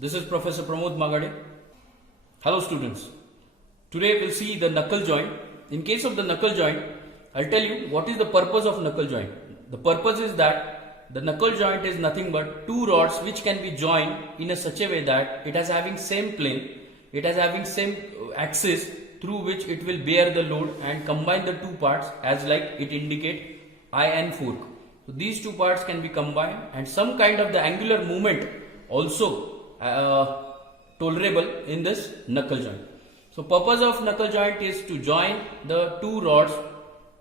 This is Professor Pramod Magade. Hello students. Today we'll see the knuckle joint. In case of the knuckle joint, I'll tell you what is the purpose of knuckle joint. The purpose is that the knuckle joint is nothing but two rods which can be joined in a such a way that it has having same plane, it has having same axis through which it will bear the load and combine the two parts as like it indicate eye and fork. So these two parts can be combined and some kind of the angular movement also tolerable in this knuckle joint. So purpose of knuckle joint is to join the two rods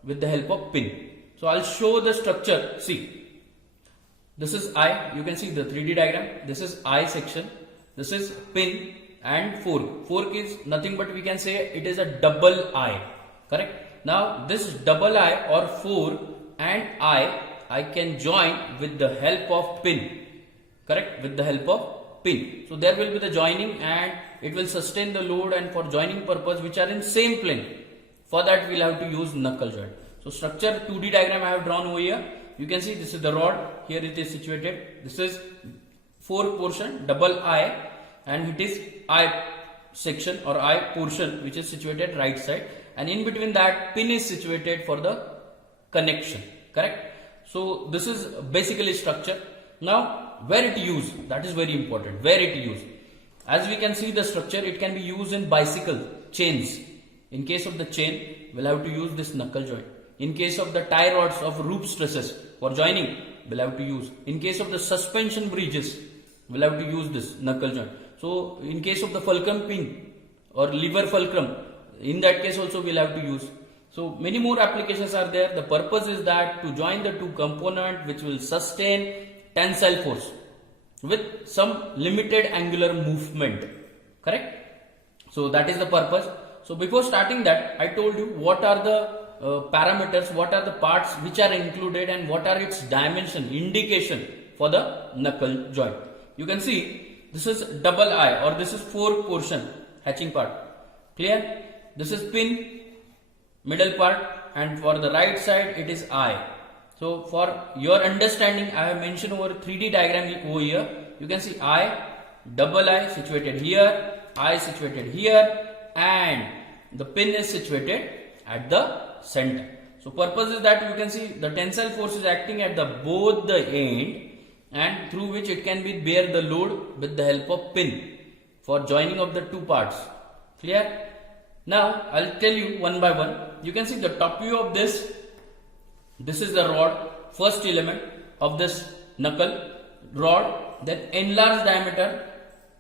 with the help of pin. So I'll show the structure. See, this is eye. You can see the 3D diagram. This is eye section. This is pin and fork. Fork is nothing but we can say it is a double eye. Correct? Now this double eye or fork and eye I can join with the help of pin. Correct? With the help of pin. So there will be the joining and it will sustain the load, and for joining purpose which are in same plane. For that we'll have to use knuckle joint. So structure 2D diagram I have drawn over here. You can see this is the rod. Here it is situated. This is fork portion, double eye, and it is eye section or eye portion which is situated right side, and in between that pin is situated for the connection. Correct? So this is basically structure. Now where it used, that is very important. Where it used, as we can see the structure, it can be used in bicycle chains. In case of the chain, we'll have to use this knuckle joint. In case of the tie rods of roof trusses for joining, we'll have to use. In case of the suspension bridges, we'll have to use this knuckle joint. So in case of the fulcrum pin or lever fulcrum, in that case also we'll have to use. So many more applications are there. The purpose is that to join the two components which will sustain tensile force with some limited angular movement. Correct? So that is the purpose. So before starting that, I told you what are the parameters, what are the parts which are included and what are its dimension, indication for the knuckle joint. You can see this is double eye or this is fork portion, hatching part. Clear? This is pin, middle part, and for the right side it is eye. So for your understanding, I have mentioned over 3D diagram over here. You can see eye, double eye situated here, eye situated here, and the pin is situated at the center. So purpose is that you can see the tensile force is acting at the both the end, and through which it can be bear the load with the help of pin for joining of the two parts. Clear? Now I'll tell you one by one. You can see the top view of this. This is the rod, first element of this knuckle rod. Then enlarged diameter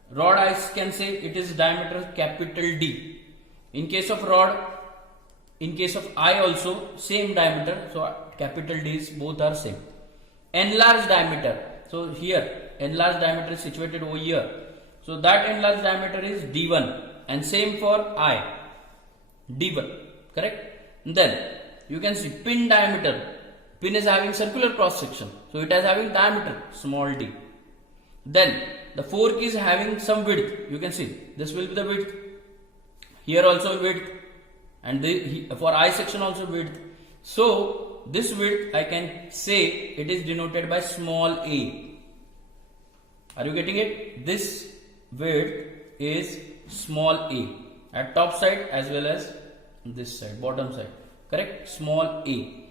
rod, I can say it is diameter capital D. In case of rod, in case of eye also same diameter, so capital D is both are same. Enlarged diameter, so here enlarged diameter is situated over here, so that enlarged diameter is D1, and same for eye, D1. Correct? Then you can see pin diameter. Pin is having circular cross section, so it is having diameter small d. Then the fork is having some width. You can see this will be the width. Here also width, and for eye section also width. So this width I can say it is denoted by small a. Are you getting it? This width is small a at top side as well as this side, bottom side. Correct? Small a.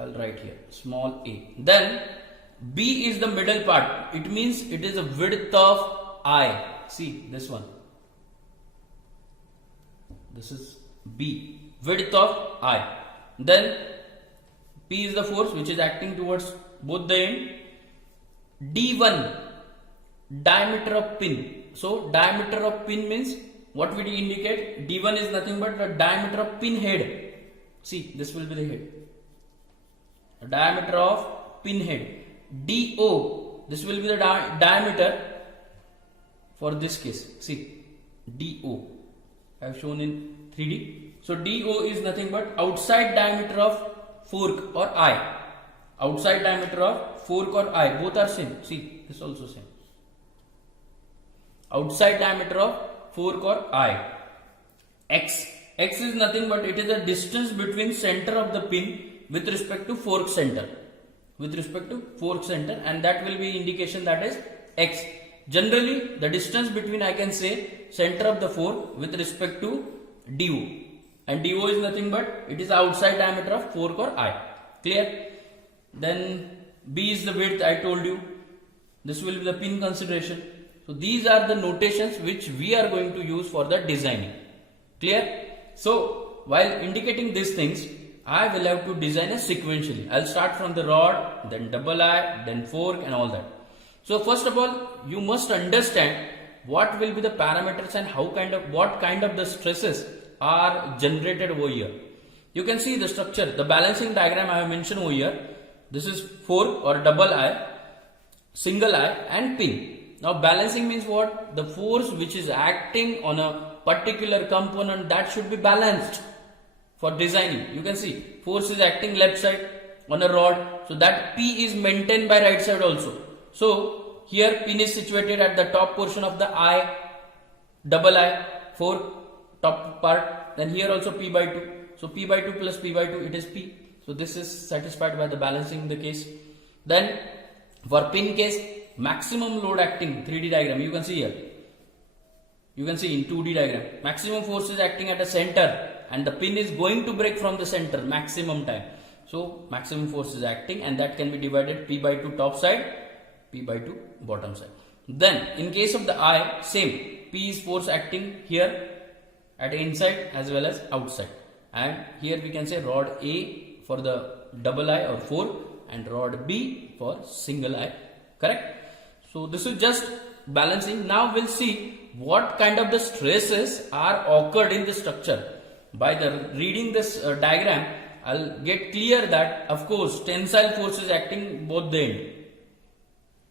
I'll write here small a. Then B is the middle part. It means it is the width of eye. See this one. This is B, width of eye. Then P is the force which is acting towards both the end. D1, diameter of pin. So diameter of pin means what will indicate? D1 is nothing but the diameter of pin head. See, this will be the head. The diameter of pin head. DO, this will be the diameter for this case. See, DO, I have shown in 3D. So DO is nothing but outside diameter of fork or eye. Outside diameter of fork or eye, both are same. See, this also same. Outside diameter of fork or eye. X is nothing but it is the distance between center of the pin with respect to fork center. And that will be indication that is X. Generally, the distance between, I can say, center of the fork with respect to DO. And DO is nothing but, it is outside diameter of fork or eye. Clear? Then B is the width, I told you. This will be the pin consideration. So these are the notations which we are going to use for the designing. Clear? So while indicating these things, I will have to design it sequentially. I'll start from the rod, then double eye, then fork and all that. So first of all, you must understand what will be the parameters and what kind of the stresses are generated over here. You can see the structure, the balancing diagram I have mentioned over here. This is fork or double eye, single eye and pin. Now balancing means what? The force which is acting on a particular component, that should be balanced for designing. You can see force is acting left side on a rod, so that P is maintained by right side also. So here pin is situated at the top portion of the eye, double eye, fork, top part. Then here also P by 2. So P by 2 plus P by 2, it is P. So this is satisfied by the balancing in the case. Then for pin case, maximum load acting, 3D diagram, you can see here. You can see in 2D diagram, maximum force is acting at the center and the pin is going to break from the center maximum time. So maximum force is acting, and that can be divided P by 2 top side, P by 2 bottom side. Then in case of the eye, same, P is force acting here at inside as well as outside. And here we can say rod A for the double eye or fork and rod B for single eye. Correct? So this is just balancing. Now we'll see what kind of the stresses are occurred in the structure. By the reading this diagram, I'll get clear that of course tensile force is acting both the end.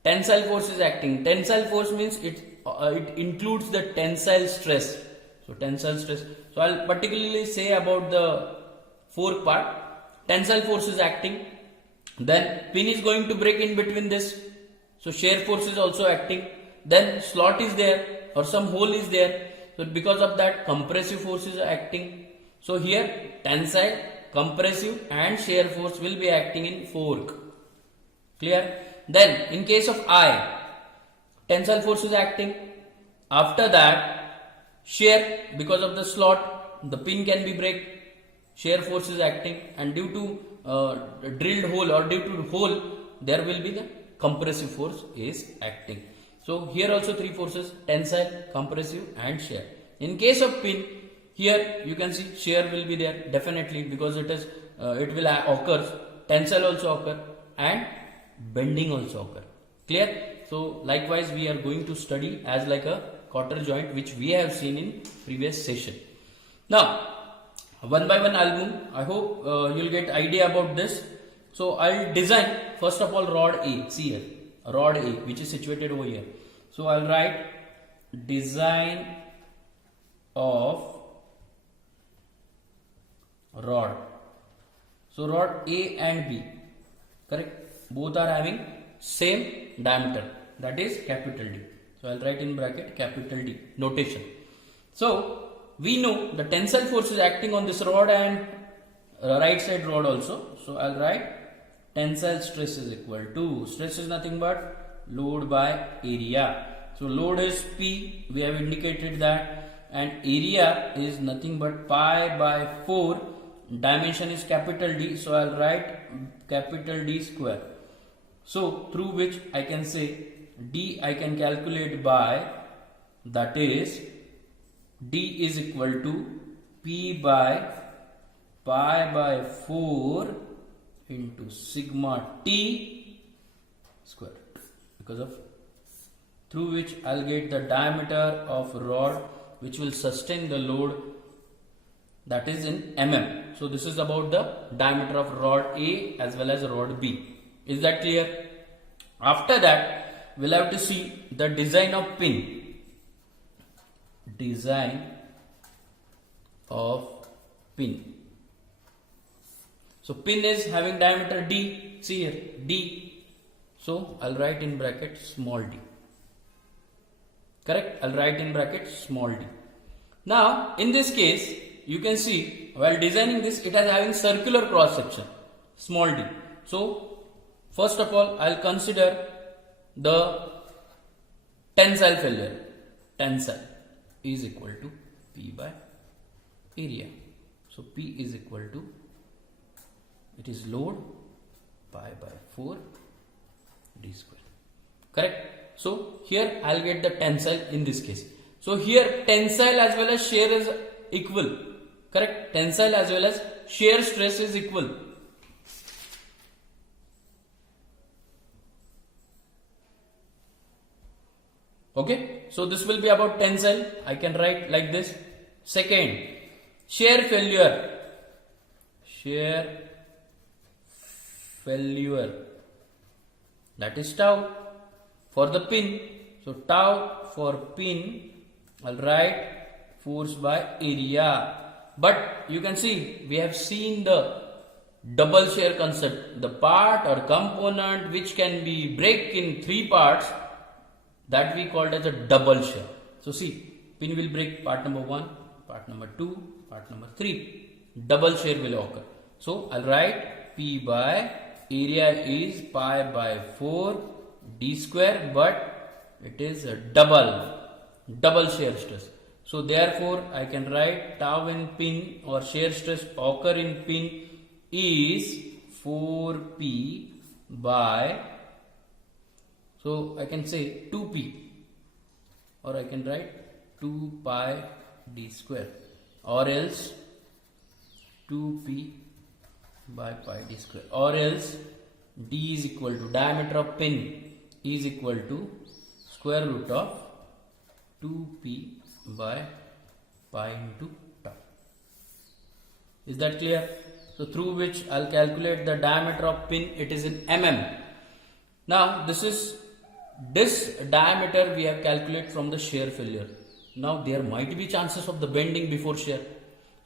Tensile force is acting. Tensile force means it includes the tensile stress. So tensile stress. So I'll particularly say about the fork part. Tensile force is acting. Then pin is going to break in between this. So shear force is also acting. Then slot is there or some hole is there. So because of that, compressive force is acting. So here tensile, compressive and shear force will be acting in fork. Clear? Then in case of eye, tensile force is acting. After that, shear, because of the slot, the pin can be break. Shear force is acting, and due to drilled hole or due to hole, there will be the compressive force is acting. So here also three forces: tensile, compressive and shear. In case of pin, here you can see shear will be there definitely, because it will occur. Tensile also occur and bending also occur. Clear? So likewise we are going to study as like a quarter joint, which we have seen in previous session. Now one by one I'll move. I hope you'll get idea about this. So I'll design first of all rod A. See here, rod A, which is situated over here. So I'll write design of rod. So rod A and B, correct? Both are having same diameter, that is capital D. So I'll write in bracket capital D notation. So we know the tensile force is acting on this rod and right side rod also. So I'll write tensile stress is equal to, stress is nothing but load by area. So load is P, we have indicated that, and area is nothing but pi by 4. Dimension is capital D, so I'll write capital D square. So through which I can say D I can calculate by, that is D is equal to P by pi by 4 into sigma T square, because of through which I'll get the diameter of rod which will sustain the load, that is in mm. So this is about the diameter of rod A as well as rod B. Is that clear? After that we'll have to see the design of pin. Design of pin. So pin is having diameter D. See here, D. So I'll write in bracket small d. Correct? I'll write in bracket small d. Now in this case you can see while designing this, it is having circular cross section, small d. So first of all I'll consider the tensile failure. Tensile is equal to P by area. So P is equal to, it is load pi by 4 d square. Correct? So here I'll get the tensile in this case. So here tensile as well as shear is equal. Correct? Tensile as well as shear stress is equal. Okay, so this will be about tensile. I can write like this. Second, shear failure. Shear failure, that is tau for the pin. So tau for pin, I'll write force by area. But you can see we have seen the double shear concept. The part or component which can be break in 3 parts, that we called as a double shear. So see, pin will break part number 1, part number 2, part number 3. Double shear will occur. So I'll write P by area is pi by 4 d square, but it is a double shear stress. So therefore I can write tau in pin or shear stress occur in pin is 4p by, so I can say 2p, or I can write 2 pi d square, or else 2p by pi d square, or else d is equal to diameter of pin is equal to square root of 2p by pi into tau. Is that clear? So through which I'll calculate the diameter of pin, it is in mm. Now this diameter we have calculated from the shear failure. Now there might be chances of the bending before shear.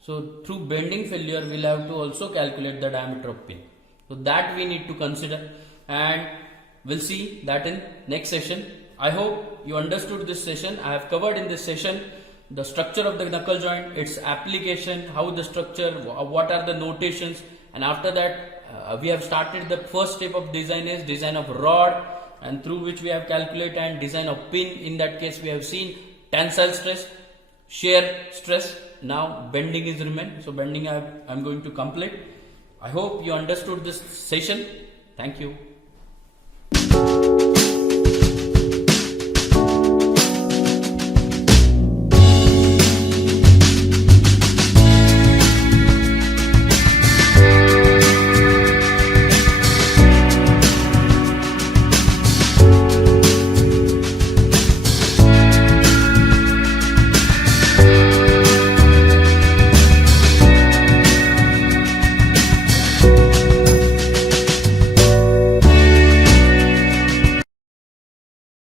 So through bending failure we'll have to also calculate the diameter of pin. So that we need to consider, and we'll see that in next session. I hope you understood this session. I have covered in this session the structure of the knuckle joint, its application, how the structure, what are the notations, and after that we have started the first step of design is design of rod, and through which we have calculated and design of pin. In that case we have seen tensile stress, shear stress. Now bending is remain. So bending I am going to complete. I hope you understood this session. Thank you.